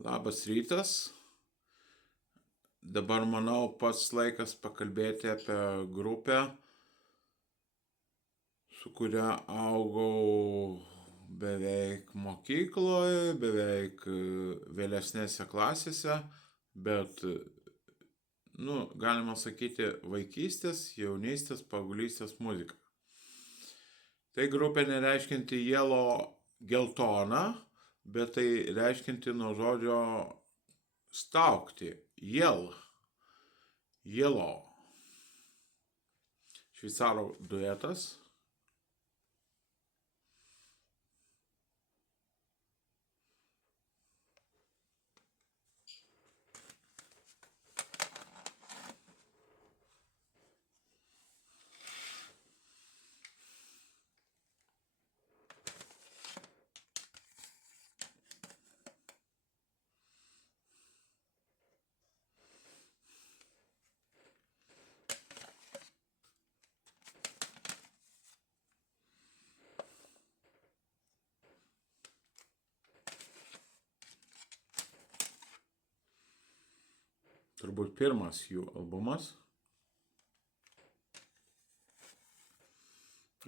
Labas rytas. Dabar, manau, pats laikas pakalbėti apie grupę, su kuria augau beveik mokykloje, beveik vėlesnėse klasėse, bet, galima sakyti, vaikystės, jaunystės, paauglystės muzika. Tai grupė nereiškinti geltona, bet tai reiškinti nuo žodžio staukti, yellow. Šveicarų duetas. Turbūt pirmas jų albumas.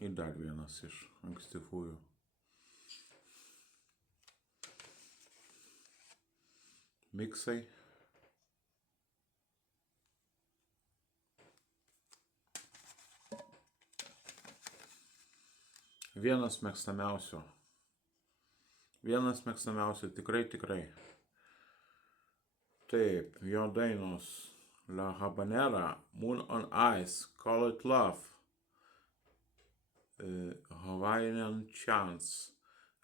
Ir dar vienas iš ankstyvųjų. Miksai. Vienas mėgstamiausių, tikrai. Taip, jo dainos La Habanera, Moon on Ice, Call It Love, Hawaiian Chants,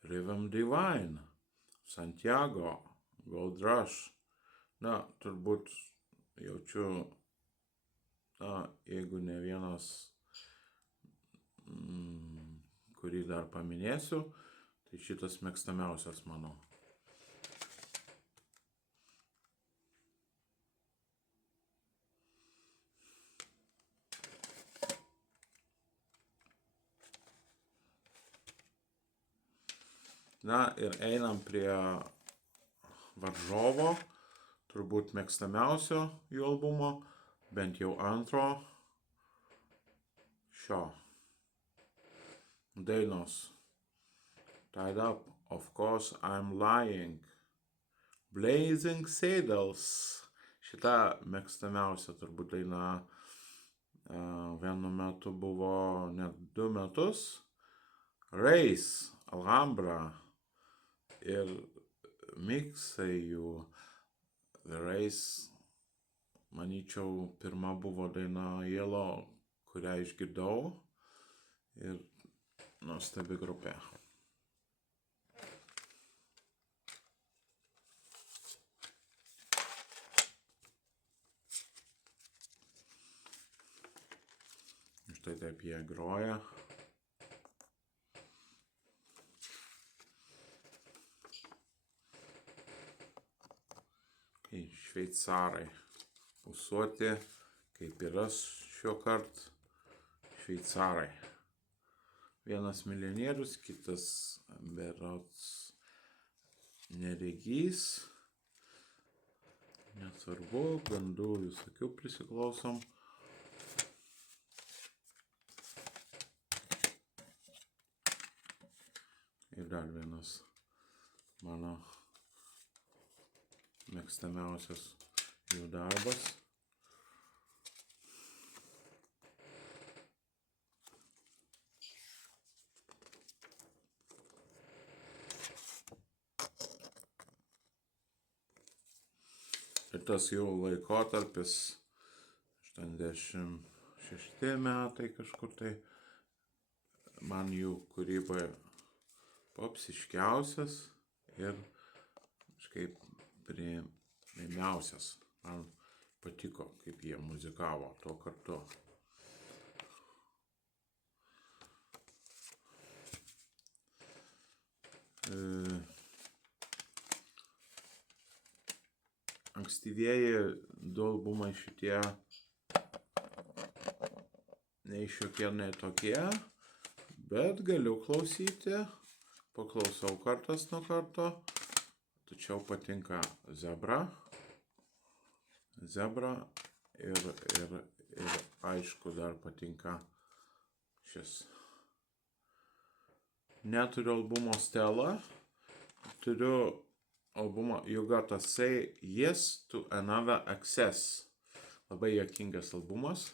Rhythm Divine, Santiago, Gold Rush. Turbūt jaučiu, jeigu ne vienas, kurį dar paminėsiu, tai šitas mėgstamiausias mano. Ir einam prie varžovo, turbūt mėgstamiausio jų albumo, bent jau antro, šio. Dainos Tied Up, Of Course I'm Lying, Blazing Saddles. Šita mėgstamiausia turbūt daina vienu metu buvo net 2 metus. Race, Alhambra ir miksai jų. Race, manyčiau, pirma buvo daina Yellow, kurią išgirdau, ir nuostabi grupė. Štai taip jie groja. Šveicarai. Ūsuoti, kaip ir aš šiuokart, šveicarai. Vienas milijonierius, kitas berods neregys. Nesvarbu, gandų visokių prisiklausom. Ir dar vienas mano mėgstamiausias jų darbas. Ir tas jų laikotarpis, 86 metai kažkur tai, man jų kūryboje popsiškiausias ir kažkaip priimamiausias. Man patiko, kaip jie muzikavo tuo kartu. Ankstyvieji 2 albumai šitie nei šiokie, nei tokie, bet galiu klausyti, paklausau kartas nuo karto. tačiau patinka Zebra ir aišku dar patinka šis. Neturiu albumo Stella, turiu albumą You Gotta Say Yes to Another Access. Labai juokingas albumas,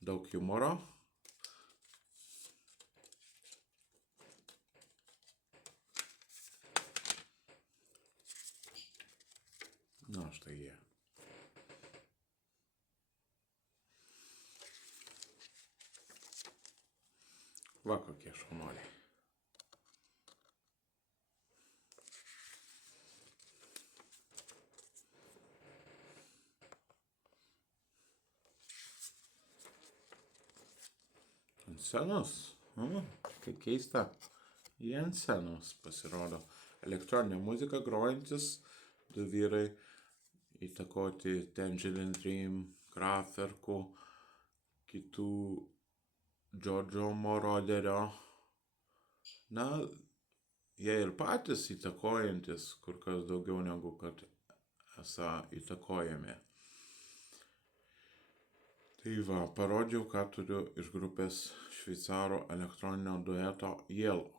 daug humoro. Na, štai jie. Va kokie šaunuoliai. Ant scenos? Kai keista. Jie ant scenos pasirodo. Elektroninė muzika grojantis du vyrai įtakoti Tangerine Dream, Kraftwerkų, kitų Giorgio Moroderio. Na, jie ir patys įtakojantis kur kas daugiau negu kad esą įtakojami. Tai va, parodžiau, ką turiu iš grupės šveicarų elektroninio dueto Yellow.